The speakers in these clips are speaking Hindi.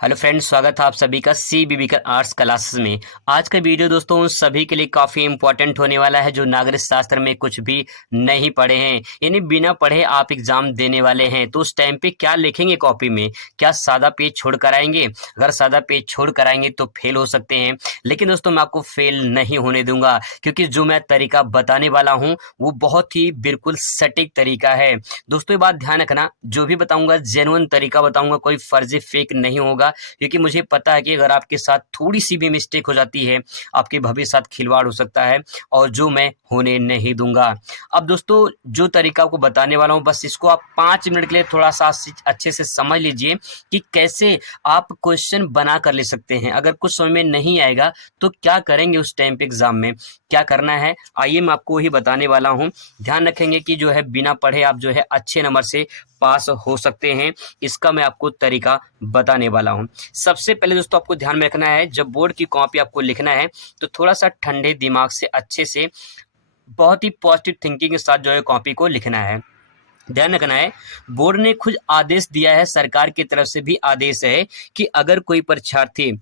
हेलो फ्रेंड्स, स्वागत है आप सभी का सीबीबी का आर्ट्स क्लासेस में। आज का वीडियो दोस्तों उन सभी के लिए काफ़ी इंपॉर्टेंट होने वाला है जो नागरिक शास्त्र में कुछ भी नहीं पढ़े हैं, यानी बिना पढ़े आप एग्जाम देने वाले हैं। तो उस टाइम पे क्या लिखेंगे कॉपी में? क्या सादा पेज छोड़ कर आएंगे? अगर सादा पेज छोड़ कर आएंगे तो फेल हो सकते हैं, लेकिन दोस्तों मैं आपको फेल नहीं होने दूंगा, क्योंकि जो मैं तरीका बताने वाला हूँ वो बहुत ही बिल्कुल सटीक तरीका है। दोस्तों ये बात ध्यान रखना, जो भी बताऊंगा जेन्युइन तरीका बताऊंगा, कोई फर्जी फेक नहीं होगा, क्योंकि मुझे पता है कि अगर आपके साथ थोड़ी सी भी मिस्टेक हो जाती है, आपके भविष्य के साथ खिलवाड़ हो सकता है, और जो मैं होने नहीं दूंगा। अब दोस्तों जो तरीका आपको बताने वाला हूँ, बस इसको आप 5 मिनट के लिए थोड़ा सा अच्छे से समझ लीजिए कि कैसे आप क्वेश्चन बना कर ले सकते हैं। अगर कुछ समझ में नहीं आएगा तो क्या करेंगे उस टाइम पे एग्जाम में, क्या करना है, आइए मैं आपको वही बताने वाला हूँ। ध्यान रखेंगे कि जो है बिना पढ़े आप जो है अच्छे नंबर से पास हो सकते हैं, इसका मैं आपको तरीका बताने वाला हूँ। सबसे पहले दोस्तों आपको ध्यान में रखना है, जब बोर्ड की कॉपी आपको लिखना है तो थोड़ा सा ठंडे दिमाग से अच्छे से बहुत ही पॉजिटिव थिंकिंग के साथ जो है कॉपी को लिखना है। ध्यान रखना है, बोर्ड ने खुद आदेश दिया है, सरकार की तरफ से भी आदेश है कि अगर कोई परीक्षार्थी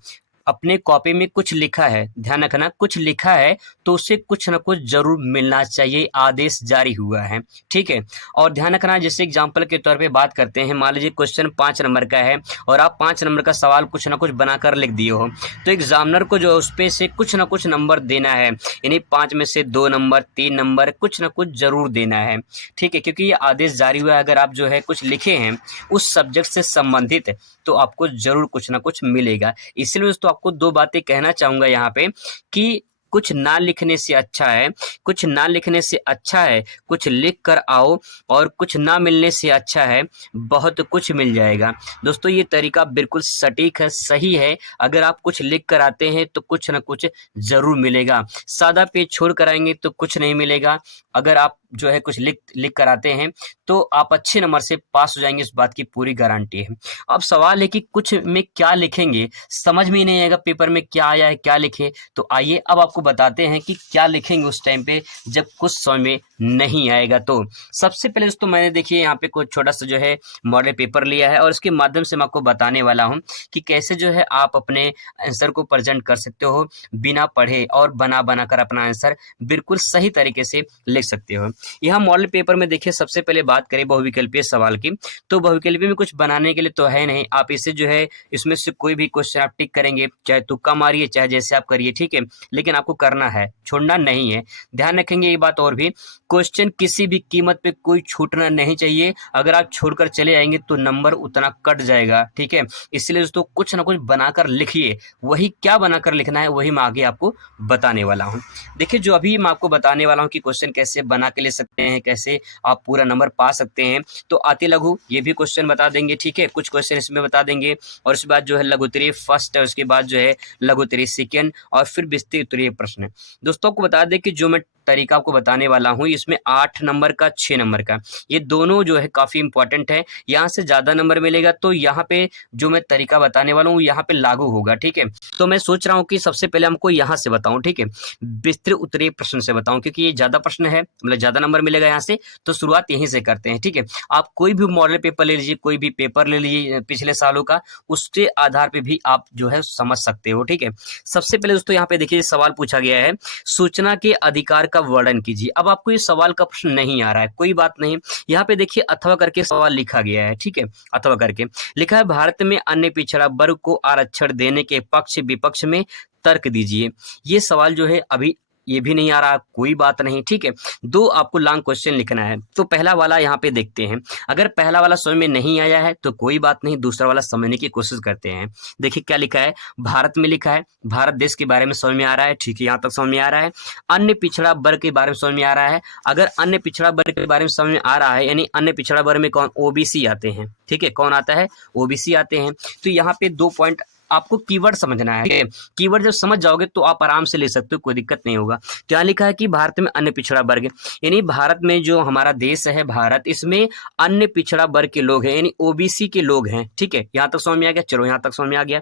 अपने कॉपी में कुछ लिखा है, ध्यान रखना कुछ लिखा है, तो उसे कुछ ना कुछ जरूर मिलना चाहिए, आदेश जारी हुआ है, ठीक है। और ध्यान रखना, जैसे एग्जाम्पल के तौर पे बात करते हैं, मान लीजिए क्वेश्चन 5 नंबर का है और आप 5 नंबर का सवाल कुछ ना कुछ बनाकर लिख दिए हो, तो एग्जामिनर को जो उस पे से कुछ ना कुछ नंबर देना है, यानी 5 में से 2 नंबर 3 नंबर कुछ ना कुछ जरूर देना है, ठीक है। क्योंकि ये आदेश जारी हुआ है, अगर आप जो है कुछ लिखे हैं उस सब्जेक्ट से संबंधित, तो आपको जरूर कुछ ना कुछ मिलेगा। इसलिए दोस्तों आपको 2 बातें कहना चाहूंगा यहाँ पे कि कुछ ना लिखने से अच्छा है, कुछ ना लिखने से अच्छा है कुछ लिख कर आओ, और कुछ ना मिलने से अच्छा है बहुत कुछ मिल जाएगा। दोस्तों ये तरीका बिल्कुल सटीक है, सही है। अगर आप कुछ लिख कर आते हैं तो कुछ ना कुछ जरूर मिलेगा। सादा पेज छोड़ कर आएंगे तो कुछ नहीं मिलेगा। अगर आप जो है कुछ लिख लिख कर आते हैं तो आप अच्छे नंबर से पास हो जाएंगे, इस बात की पूरी गारंटी है। अब सवाल है कि कुछ में क्या लिखेंगे, समझ में ही नहीं आएगा पेपर में क्या आया है क्या लिखे। तो आइए अब आपको बताते हैं कि क्या लिखेंगे उस टाइम पे जब कुछ समझ में नहीं आएगा। तो सबसे पहले दोस्तों मैंने देखिए यहाँ पे कुछ छोटा सा जो है मॉडल पेपर लिया है, और इसके माध्यम से मैं आपको बताने वाला हूँ कि कैसे जो है आप अपने आंसर को प्रेजेंट कर सकते हो बिना पढ़े, और बना बना कर अपना आंसर बिल्कुल सही तरीके से लिख सकते हो। यहाँ मॉडल पेपर में देखिए, सबसे पहले बात करें बहुविकल्पीय सवाल की, तो बहुविकल्पीय में कुछ बनाने के लिए तो है नहीं, आप इसे जो है इसमें से कोई भी क्वेश्चन आप टिक करेंगे, चाहे तुक्का मारिए चाहे जैसे आप करिए, ठीक है, लेकिन आपको करना है, छोड़ना नहीं है। ध्यान रखेंगे ये बात और भी, क्वेश्चन किसी भी कीमत पे कोई छूटना नहीं चाहिए। अगर आप छोड़कर चले आएंगे तो नंबर उतना कट जाएगा, ठीक है। इसलिए दोस्तों कुछ ना कुछ बनाकर लिखिए, वही क्या बनाकर लिखना है वही मैं आगे आपको बताने वाला हूँ। देखिए जो अभी मैं आपको बताने वाला हूँ कि क्वेश्चन कैसे बना के ले सकते हैं, कैसे आप पूरा नंबर पा सकते हैं, तो अति लघु ये भी क्वेश्चन बता देंगे, ठीक है, कुछ क्वेश्चन इसमें बता देंगे, और उसके बाद जो है लघु उत्तरीय फर्स्ट है, उसके बाद जो है लघु उत्तरीय सेकेंड, और फिर विस्तृत उत्तरीय प्रश्न। दोस्तों को बता दें कि जो मैं तरीका आपको बताने वाला हूँ इसमें 8 नंबर का 6 नंबर का, ये दोनों जो है काफी इंपॉर्टेंट है। यहाँ से ज्यादा नंबर मिलेगा तो यहाँ पे जो मैं तरीका बताने वाला हूँ यहाँ पे लागू होगा, ठीक है। तो मैं सोच रहा हूँ कि सबसे पहले हमको यहाँ से बताऊं, ठीक है, विस्तृत उत्तरीय प्रश्न से बताऊं, क्योंकि ये ज्यादा प्रश्न है, मतलब ज्यादा नंबर मिलेगा यहाँ से, तो शुरुआत यहीं से करते हैं, ठीक है। आप कोई भी मॉडल पेपर ले लीजिए, कोई भी पेपर ले लीजिए पिछले सालों का, उसके आधार पे भी आप जो है समझ सकते हो, ठीक है। सबसे पहले दोस्तों यहाँ पे देखिए सवाल पूछा गया है, सूचना के अधिकार का वर्णन कीजिए। अब आपको ये सवाल का प्रश्न नहीं आ रहा है, कोई बात नहीं, यहाँ पे देखिए अथवा करके सवाल लिखा गया है, ठीक है, अथवा करके लिखा है, भारत में अन्य पिछड़ा वर्ग को आरक्षण देने के पक्ष विपक्ष में तर्क दीजिए। ये सवाल जो है अभी ये भी नहीं आ रहा, कोई बात नहीं, ठीक है। 2 आपको लॉन्ग क्वेश्चन लिखना है, तो पहला वाला यहाँ पे देखते हैं। अगर पहला वाला समझ में नहीं आया है तो कोई बात नहीं, दूसरा वाला समझने की कोशिश करते हैं। देखिए क्या लिखा है, भारत में लिखा है, भारत देश के बारे में समझ में आ रहा है, ठीक है, यहाँ तक समझ में आ रहा है। अन्य पिछड़ा वर्ग के बारे में समझ में आ रहा है, अगर अन्य पिछड़ा वर्ग के बारे में समझ में आ रहा है, यानी अन्य पिछड़ा वर्ग में कौन, ओबीसी आते हैं, ठीक है, कौन आता है, ओबीसी आते हैं। तो यहाँ पे 2 पॉइंट आपको कीवर्ड समझना है, ठीक है। कीवर्ड जब समझ जाओगे तो आप आराम से ले सकते हो, कोई दिक्कत नहीं होगा। तो यहाँ लिखा है कि भारत में अन्य पिछड़ा वर्ग, यानी भारत में जो हमारा देश है भारत, इसमें अन्य पिछड़ा वर्ग के लोग हैं, यानी ओबीसी के लोग हैं, ठीक है। यहाँ तक समझ में आ गया? चलो यहाँ तक समझ में आ गया।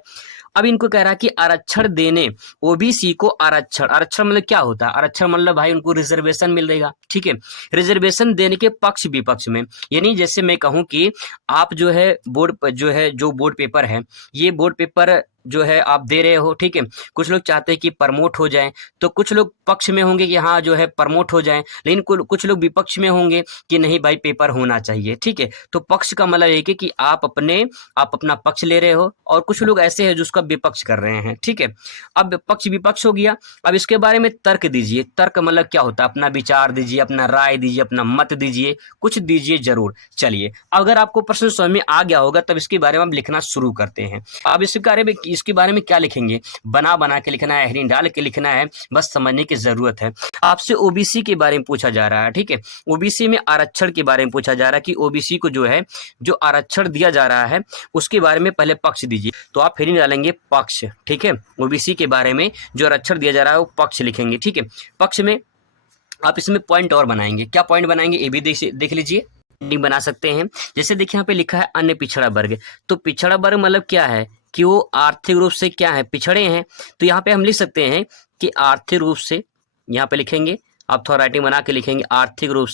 अब इनको कह रहा है कि आरक्षण देने, ओबीसी को आरक्षण, आरक्षण मतलब क्या होता है? आरक्षण मतलब भाई उनको रिजर्वेशन मिल जाएगा, ठीक है। रिजर्वेशन देने के पक्ष विपक्ष में, यानी जैसे मैं कहूँ कि आप जो है जो बोर्ड पेपर है, ये बोर्ड पेपर जो है आप दे रहे हो, ठीक है। कुछ लोग चाहते हैं कि प्रमोट हो जाए, तो कुछ लोग पक्ष में होंगे कि हाँ जो है प्रमोट हो जाए, लेकिन कुछ लोग विपक्ष में होंगे कि नहीं भाई पेपर होना चाहिए, ठीक है। तो पक्ष का मतलब ये कि आप अपना पक्ष ले रहे हो, और कुछ लोग ऐसे हैं जो उसका विपक्ष कर रहे हैं, ठीक है। अब पक्ष विपक्ष हो गया। अब इसके बारे में तर्क दीजिए। तर्क मतलब क्या होता है? अपना विचार दीजिए, अपना राय दीजिए, अपना मत दीजिए, कुछ दीजिए जरूर। चलिए, अगर आपको प्रश्न समझ में आ गया होगा तब इसके बारे में हम लिखना शुरू करते हैं। अब इसके बारे में क्या लिखेंगे? बना के लिखना है, हेडिंग डाल के लिखना है, बस समझने की जरूरत है। आपसे ओबीसी के बारे में पूछा जा रहा है, ठीक है। ओबीसी में आरक्षण के बारे में पूछा जा रहा है कि ओबीसी को जो है जो आरक्षण दिया जा रहा है उसके बारे में पहले पक्ष दीजिए। तो आप हेडिंग डालेंगे पक्ष, ठीक है। ओबीसी के बारे में जो आरक्षण दिया जा रहा है वो पक्ष लिखेंगे, ठीक है। पक्ष में आप इसमें पॉइंट और बनाएंगे। क्या पॉइंट बनाएंगे ये भी देख लीजिए, नहीं बना सकते हैं। जैसे देखिए यहाँ पे लिखा है अन्य पिछड़ा वर्ग, तो पिछड़ा वर्ग मतलब क्या है कि वो आर्थिक रूप से क्या है? पिछड़े हैं। तो यहाँ पे हम लिख सकते हैं कि आर्थिक रूप से, यहाँ पे लिखेंगे, आप थोड़ा राइटिंग बना के लिखेंगे, आर्थिक रूप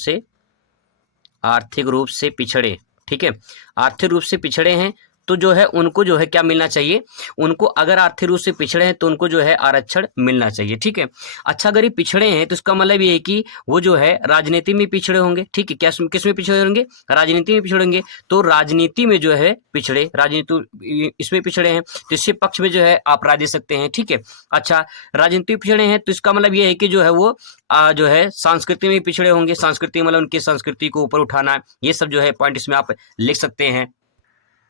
से पिछड़े, ठीक है। आर्थिक रूप से पिछड़े हैं तो जो है उनको जो है क्या मिलना चाहिए? उनको, अगर आर्थिक रूप से पिछड़े हैं तो उनको जो है आरक्षण मिलना चाहिए, ठीक है। अच्छा, अगर ये पिछड़े हैं तो इसका मतलब ये है कि वो जो है राजनीति में पिछड़े होंगे, ठीक है। किस में पिछड़े होंगे? राजनीति में पिछड़ेंगे। तो राजनीति में जो है पिछड़े, राजनीति इसमें पिछड़े हैं तो इससे पक्ष में जो है आप राय दे सकते हैं, ठीक है। अच्छा, राजनीति में पिछड़े हैं तो इसका मतलब ये है कि जो है वो जो है संस्कृति में पिछड़े होंगे। संस्कृति मतलब उनकी संस्कृति को ऊपर उठाना, ये सब जो है पॉइंट इसमें आप लिख सकते हैं।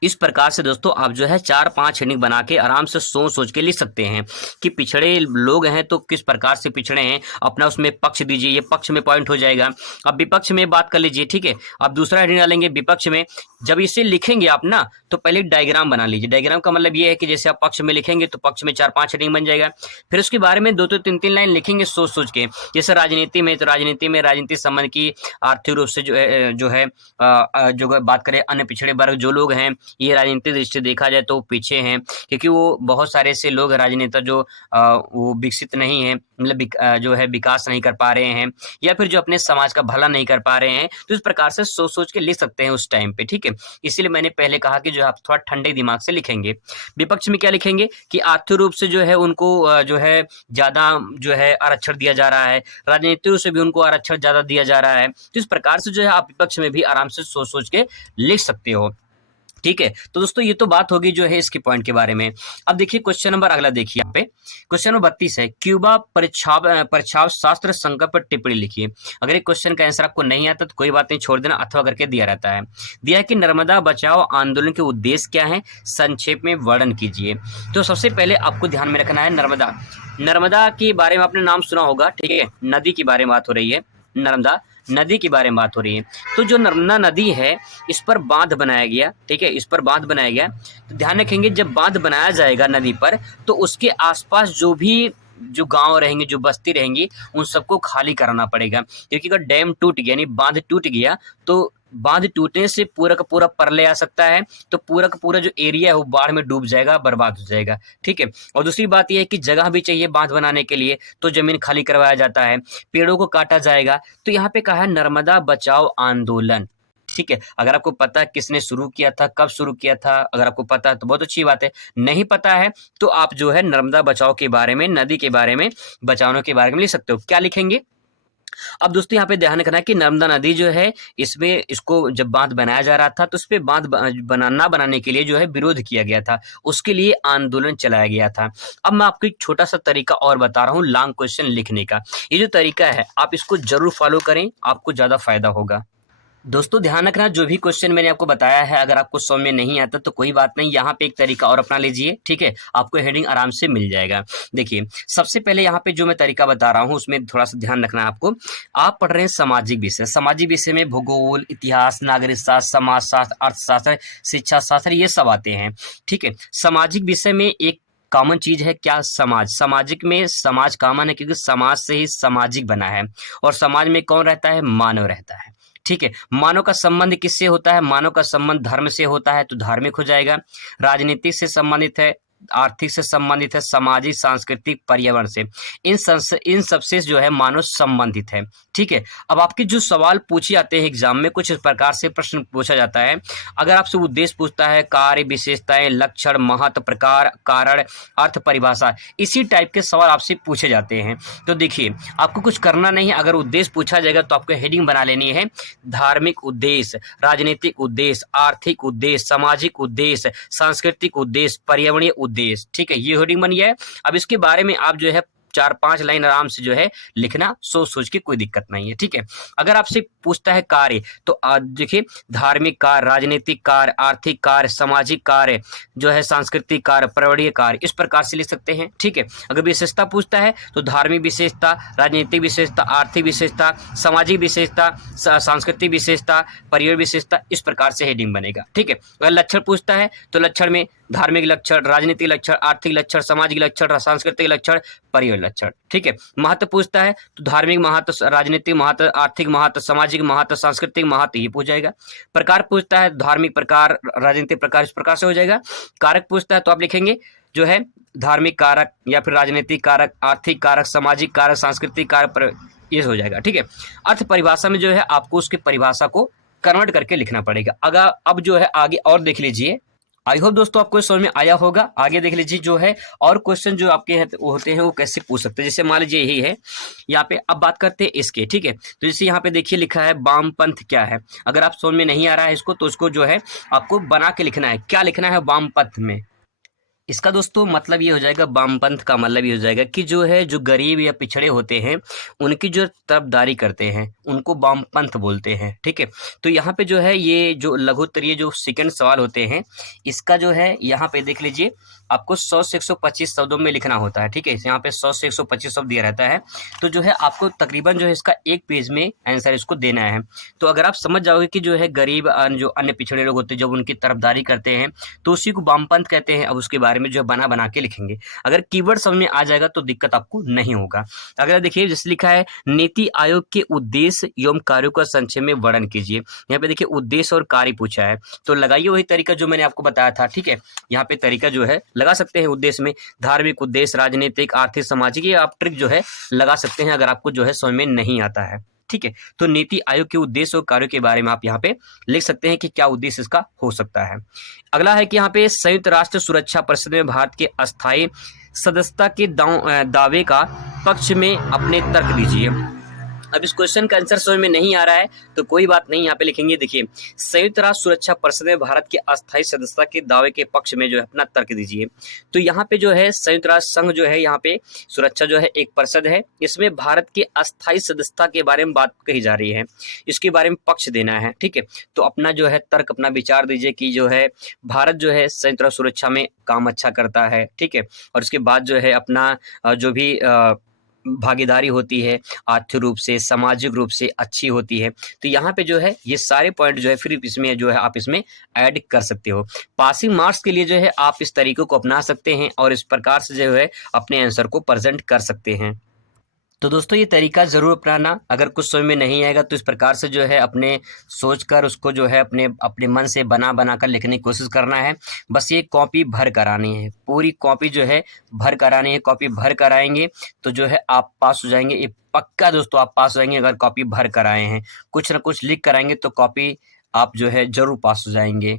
इस प्रकार से दोस्तों आप जो है 4-5 हेडिंग बना के आराम से सोच के लिख सकते हैं कि पिछड़े लोग हैं तो किस प्रकार से पिछड़े हैं। अपना उसमें पक्ष दीजिए, ये पक्ष में पॉइंट हो जाएगा। अब विपक्ष में बात कर लीजिए, ठीक है। अब दूसरा हेडिंग डालेंगे विपक्ष में। जब इसे लिखेंगे आप ना तो पहले डायग्राम बना लीजिए। डायग्राम का मतलब ये है कि जैसे आप पक्ष में लिखेंगे तो पक्ष में 4-5 हेडिंग बन जाएगा। फिर उसके बारे में 2 3 लाइन लिखेंगे सोच के। जैसे राजनीति में, तो राजनीति संबंध की आर्थिक रूप से जो बात करें अन्य पिछड़े वर्ग जो लोग हैं, ये राजनीतिक दृष्टि देखा जाए तो पीछे हैं, क्योंकि वो बहुत सारे ऐसे लोग राजनेता जो वो विकसित नहीं है, मतलब जो है विकास नहीं कर पा रहे हैं, या फिर जो अपने समाज का भला नहीं कर पा रहे हैं। तो इस प्रकार से सोच के लिख सकते हैं उस टाइम पे, ठीक है। इसीलिए मैंने पहले कहा कि जो आप थोड़ा ठंडे दिमाग से लिखेंगे। विपक्ष में क्या लिखेंगे कि आर्थिक रूप से जो है उनको जो है ज्यादा जो है आरक्षण दिया जा रहा है, राजनीतिक रूप से भी उनको आरक्षण ज्यादा दिया जा रहा है। तो इस प्रकार से जो है आप विपक्ष में भी आराम से सोच के लिख सकते हो, ठीक है। तो दोस्तों ये तो बात होगी जो है इसके पॉइंट के बारे में। अब देखिए क्वेश्चन नंबर अगला देखिए यहाँ पे, क्वेश्चन नंबर 32 है, क्यूबा परीक्षाव शास्त्र संकट पर टिप्पणी लिखिए। अगर एक क्वेश्चन का आंसर आपको नहीं आता तो कोई बात नहीं, छोड़ देना, अथवा करके दिया रहता है। दिया है कि नर्मदा बचाओ आंदोलन के उद्देश्य क्या है, संक्षेप में वर्णन कीजिए। तो सबसे पहले आपको ध्यान में रखना है नर्मदा के बारे में आपने नाम सुना होगा, ठीक है। नदी के बारे में बात हो रही है, नर्मदा नदी के बारे में बात हो रही है। तो जो नर्मदा नदी है इस पर बांध बनाया गया, ठीक है, इस पर बांध बनाया गया। तो ध्यान रखेंगे जब बांध बनाया जाएगा नदी पर तो उसके आसपास जो गांव रहेंगे, जो बस्ती रहेंगी, उन सबको खाली कराना पड़ेगा, क्योंकि अगर डैम टूट गया, यानी बांध टूट गया, तो बांध टूटने से पूरा का पूरा प्रलय आ सकता है। तो पूरा का पूरा जो एरिया है वो बाढ़ में डूब जाएगा, बर्बाद हो जाएगा, ठीक है। और दूसरी बात यह है कि जगह भी चाहिए बांध बनाने के लिए, तो जमीन खाली करवाया जाता है, पेड़ों को काटा जाएगा। तो यहाँ पे कहा है नर्मदा बचाओ आंदोलन, ठीक है। अगर आपको पता है किसने शुरू किया था, कब शुरू किया था, अगर आपको पता है तो बहुत अच्छी बात है। नहीं पता है तो आप जो है नर्मदा बचाओ के बारे में, नदी के बारे में, बचाने के बारे में लिख सकते हो। क्या लिखेंगे? अब दोस्तों यहाँ पे ध्यान रखना है कि नर्मदा नदी जो है इसको जब बांध बनाया जा रहा था तो उस पे बांध बनाने के लिए जो है विरोध किया गया था, उसके लिए आंदोलन चलाया गया था। अब मैं आपको एक छोटा सा तरीका और बता रहा हूँ लॉन्ग क्वेश्चन लिखने का। ये जो तरीका है आप इसको जरूर फॉलो करें, आपको ज्यादा फायदा होगा। दोस्तों ध्यान रखना, जो भी क्वेश्चन मैंने आपको बताया है अगर आपको समझ में नहीं आता तो कोई बात नहीं, यहाँ पे एक तरीका और अपना लीजिए, ठीक है, आपको हेडिंग आराम से मिल जाएगा। देखिए सबसे पहले यहाँ पे जो मैं तरीका बता रहा हूँ उसमें थोड़ा सा ध्यान रखना है आपको। आप पढ़ रहे हैं सामाजिक विषय, सामाजिक विषय में भूगोल, इतिहास, नागरिक शास्त्र, समाजशास्त्र, अर्थशास्त्र, शिक्षा शास्त्र, ये सब आते हैं, ठीक है। सामाजिक विषय में एक कॉमन चीज है क्या? समाज। सामाजिक में समाज कॉमन है क्योंकि समाज से ही सामाजिक बना है, और समाज में कौन रहता है? मानव रहता है, ठीक है। मानव का संबंध किससे होता है? मानव का संबंध धर्म से होता है तो धार्मिक हो जाएगा। राजनीतिक से संबंधित है, आर्थिक से संबंधित है, सामाजिक, सांस्कृतिक, पर्यावरण से, इन सबसे जो है मानव संबंधित है, ठीक है। अब आपके जो सवाल पूछे जाते हैं एग्जाम में, कुछ इस प्रकार से प्रश्न पूछा जाता है। अगर आपसे उद्देश्य पूछता है, कार्य, विशेषताएं, लक्षण, महत्व, प्रकार, कारण, अर्थ, परिभाषा, इसी टाइप के सवाल आपसे पूछे जाते हैं। तो देखिए आपको कुछ करना नहीं है, अगर उद्देश्य पूछा जाएगा तो आपको हेडिंग बना लेनी है, धार्मिक उद्देश्य, राजनीतिक उद्देश्य, आर्थिक उद्देश्य, सामाजिक उद्देश्य, सांस्कृतिक उद्देश्य, पर्यावरणीय उद्देश्य, ठीक है। ये हेडिंग बनी है। अब इसके बारे में आप जो है 4-5 लाइन आराम से जो है लिखना, सोच सोच के, कोई दिक्कत नहीं है, ठीक है। अगर आपसे पूछता है कार्य तो देखिए धार्मिक कार्य, राजनीतिक कार्य, आर्थिक कार्य, सामाजिक कार्य, जो है सांस्कृतिक कार्य, पर्यावरणीय कार्य, इस प्रकार से लिख सकते हैं, ठीक है। अगर विशेषता पूछता है तो धार्मिक विशेषता, राजनीतिक विशेषता, आर्थिक विशेषता, सामाजिक विशेषता, सांस्कृतिक विशेषता, पर्यावरणीय विशेषता, इस प्रकार से हेडिंग बनेगा, ठीक है। अगर लक्षण पूछता है तो लक्षण में धार्मिक लक्षण, राजनीतिक लक्षण, आर्थिक लक्षण, सामाजिक लक्षण, सांस्कृतिक लक्षण, पर्यावरणीय लक्षण, ठीक है। महत्व पूछता है तो धार्मिक महत्व, राजनीतिक महत्व, आर्थिक महत्व, सामाजिक महत्व, सांस्कृतिक महत्व, ये पूछ जाएगा। प्रकार पूछता है धार्मिक प्रकार, राजनीतिक प्रकार, इस प्रकार से हो जाएगा। कारक पूछता है तो आप लिखेंगे जो है धार्मिक कारक या फिर राजनीतिक कारक, आर्थिक कारक, सामाजिक कारक, सांस्कृतिक कारक, ये हो जाएगा, ठीक है। अर्थ परिभाषा में जो है आपको उसकी परिभाषा को कन्वर्ट करके लिखना पड़ेगा। अगर अब जो है आगे और देख लीजिए, आई होप दोस्तों आपको समझ में आया होगा। आगे देख लीजिए जो है और क्वेश्चन जो आपके होते हैं वो कैसे पूछ सकते हैं। जैसे मान लीजिए यही है यहाँ पे, अब बात करते हैं इसके, ठीक है। तो जैसे यहाँ पे देखिए लिखा है वामपंथ क्या है। अगर आप समझ में नहीं आ रहा है इसको तो उसको जो है आपको बना के लिखना है। क्या लिखना है वामपंथ में? इसका दोस्तों मतलब ये हो जाएगा, वामपंथ का मतलब ये हो जाएगा कि जो है जो गरीब या पिछड़े होते हैं उनकी जो तरफदारी करते हैं उनको वामपंथ बोलते हैं, ठीक है। तो यहाँ पे जो है ये जो लघुत्तरीय जो सेकंड सवाल होते हैं इसका जो है यहाँ पे देख लीजिए आपको 100 से 125 शब्दों में लिखना होता है, ठीक है। यहाँ पे 100 से 125 शब्द दिया रहता है, तो जो है आपको तकरीबन जो है इसका एक पेज में आंसर इसको देना है। तो अगर आप समझ जाओगे कि जो है गरीब जो अन्य पिछड़े लोग होते हैं जब उनकी तरफदारी करते हैं तो उसी को वामपंथ कहते हैं। अब उसके बारे में जो है बना बना के लिखेंगे। अगर कीवर्ड समझ में आ जाएगा तो दिक्कत आपको नहीं होगा। अगर देखिए जैसे लिखा है नीति आयोग के उद्देश्य एवं कार्यों का संक्षेप में वर्णन कीजिए। यहाँ पे देखिए उद्देश्य और कार्य पूछा है तो लगाइए वही तरीका जो मैंने आपको बताया था, ठीक है। यहाँ पे तरीका जो है लगा सकते हैं उद्देश्य में धार्मिक उद्देश्य, राजनीतिक, आर्थिक, सामाजिक, ये आप ट्रिक जो है लगा सकते हैं अगर आपको जो है समझ में नहीं आता है, ठीक है। तो नीति आयोग के उद्देश्य और कार्यों के बारे में आप यहाँ पे लिख सकते हैं कि क्या उद्देश्य इसका हो सकता है। अगला है कि यहाँ पे संयुक्त राष्ट्र सुरक्षा परिषद में भारत के अस्थायी सदस्यता के दावे का पक्ष में अपने तर्क दीजिए। अब इस क्वेश्चन का आंसर समझ में नहीं आ रहा है तो कोई बात नहीं, यहाँ पे लिखेंगे देखिए संयुक्त राष्ट्र सुरक्षा परिषद में भारत के अस्थायी सदस्यता के दावे के पक्ष में जो है अपना तर्क दीजिए। तो यहाँ पे जो है संयुक्त राष्ट्र संघ जो है यहाँ पे सुरक्षा जो है एक परिषद है, इसमें भारत के अस्थायी सदस्यता के बारे में बात कही जा रही है, इसके बारे में पक्ष देना है, ठीक है। तो अपना जो है तर्क, अपना विचार दीजिए कि जो है भारत जो है संयुक्त राष्ट्र सुरक्षा में काम अच्छा करता है, ठीक है। और उसके बाद जो है अपना जो भी भागीदारी होती है आर्थिक रूप से, सामाजिक रूप से अच्छी होती है। तो यहाँ पे जो है ये सारे पॉइंट जो है फिर इसमें जो है आप इसमें ऐड कर सकते हो। पासिंग मार्क्स के लिए जो है आप इस तरीके को अपना सकते हैं और इस प्रकार से जो है अपने आंसर को प्रेजेंट कर सकते हैं। तो दोस्तों ये तरीका ज़रूर अपनाना। अगर कुछ समझ में नहीं आएगा तो इस प्रकार से जो है अपने सोचकर उसको जो है अपने मन से बना कर लिखने की कोशिश करना है। बस ये कॉपी भर कर आनी है, पूरी कॉपी जो है भर कर आनी है। कॉपी भर कर आएंगे तो जो है आप पास हो जाएंगे, ये पक्का दोस्तों आप पास हो जाएंगे अगर कॉपी भर कर आए हैं। कुछ ना कुछ लिख कर आएंगे तो कॉपी आप जो है ज़रूर पास हो जाएंगे।